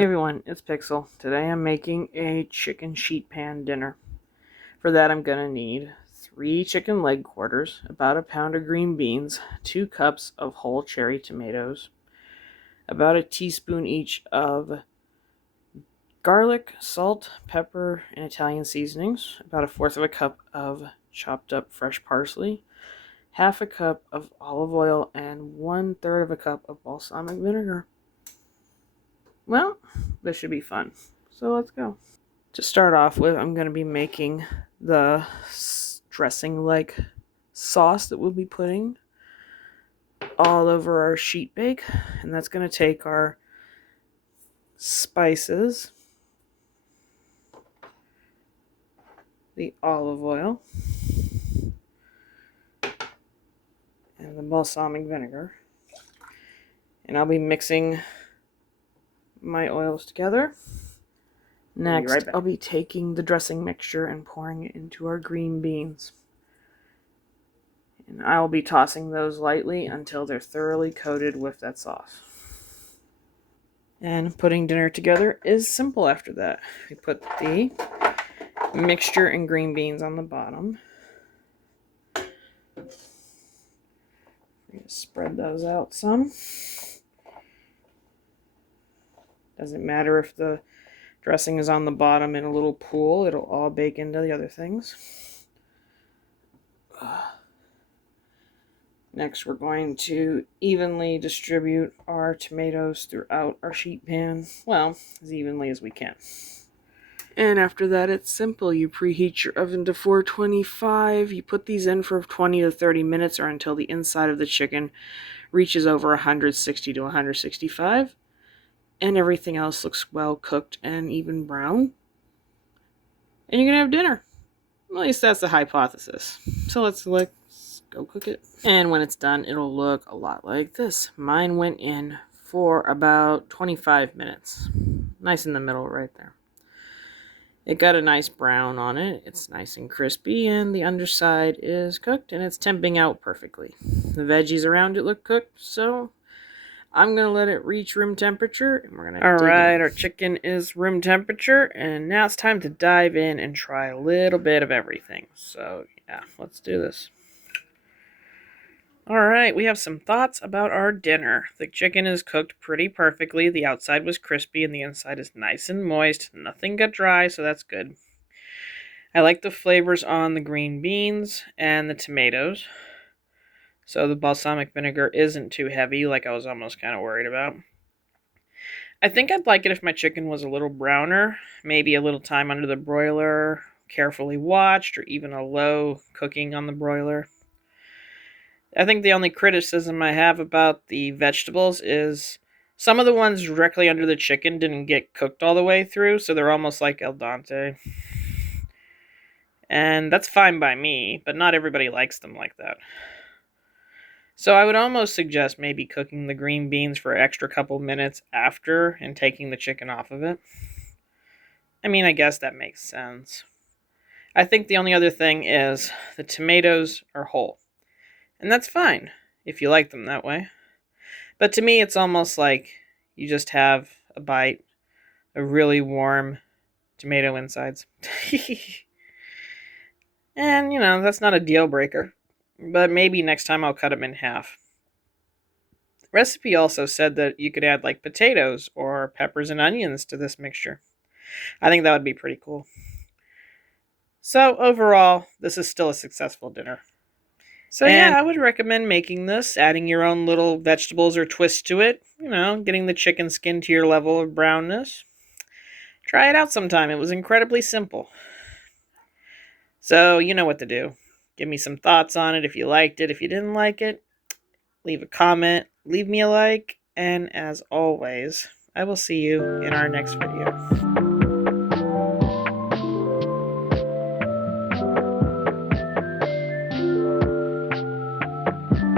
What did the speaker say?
Hey everyone, it's Pixel. Today I'm making a chicken sheet pan dinner. For that I'm going to need 3 chicken leg quarters, about a pound of green beans, 2 cups of whole cherry tomatoes, about a teaspoon each of garlic, salt, pepper, and Italian seasonings, about 1/4 of a cup of chopped up fresh parsley, 1/2 a cup of olive oil, and 1/3 of a cup of balsamic vinegar. Well, this should be fun. So let's go. To start off with, I'm going to be making the dressing-like sauce that we'll be putting all over our sheet bake. And that's going to take our spices, the olive oil, and the balsamic vinegar. And I'll be mixing my oils together. Next, I'll be taking the dressing mixture and pouring it into our green beans. And I'll be tossing those lightly until they're thoroughly coated with that sauce. And putting dinner together is simple after that. We put the mixture and green beans on the bottom. We're going to spread those out some. Doesn't matter if the dressing is on the bottom in a little pool, it'll all bake into the other things. Next, we're going to evenly distribute our tomatoes throughout our sheet pan. Well, as evenly as we can. And after that, it's simple. You preheat your oven to 425. You put these in for 20 to 30 minutes or until the inside of the chicken reaches over 160 to 165. And everything else looks well cooked and even brown. And you're going to have dinner. At least that's the hypothesis. So let's go cook it. And when it's done, it'll look a lot like this. Mine went in for about 25 minutes. Nice in the middle right there. It got a nice brown on it. It's nice and crispy, and the underside is cooked, and it's temping out perfectly. The veggies around it look cooked, so I'm going to let it reach room temperature, and we're going to Alright, our chicken is room temperature, and now it's time to dive in and try a little bit of everything. So, yeah, let's do this. Alright, we have some thoughts about our dinner. The chicken is cooked pretty perfectly. The outside was crispy, and the inside is nice and moist. Nothing got dry, so that's good. I like the flavors on the green beans and the tomatoes. So the balsamic vinegar isn't too heavy, like I was almost kind of worried about. I think I'd like it if my chicken was a little browner. Maybe a little time under the broiler, carefully watched, or even a low cooking on the broiler. I think the only criticism I have about the vegetables is some of the ones directly under the chicken didn't get cooked all the way through, so they're almost like al dente. And that's fine by me, but not everybody likes them like that. So I would almost suggest maybe cooking the green beans for an extra couple minutes after and taking the chicken off of it. I mean, I guess that makes sense. I think the only other thing is the tomatoes are whole. And that's fine if you like them that way. But to me, it's almost like you just have a bite of really warm tomato insides. And, that's not a deal breaker. But maybe next time I'll cut them in half. The recipe also said that you could add like potatoes or peppers and onions to this mixture. I think that would be pretty cool. So overall, this is still a successful dinner. So yeah, I would recommend making this, adding your own little vegetables or twist to it. Getting the chicken skin to your level of brownness. Try it out sometime. It was incredibly simple. So you know what to do. Give me some thoughts on it if you liked it. If you didn't like it, leave a comment, leave me a like, and as always, I will see you in our next video.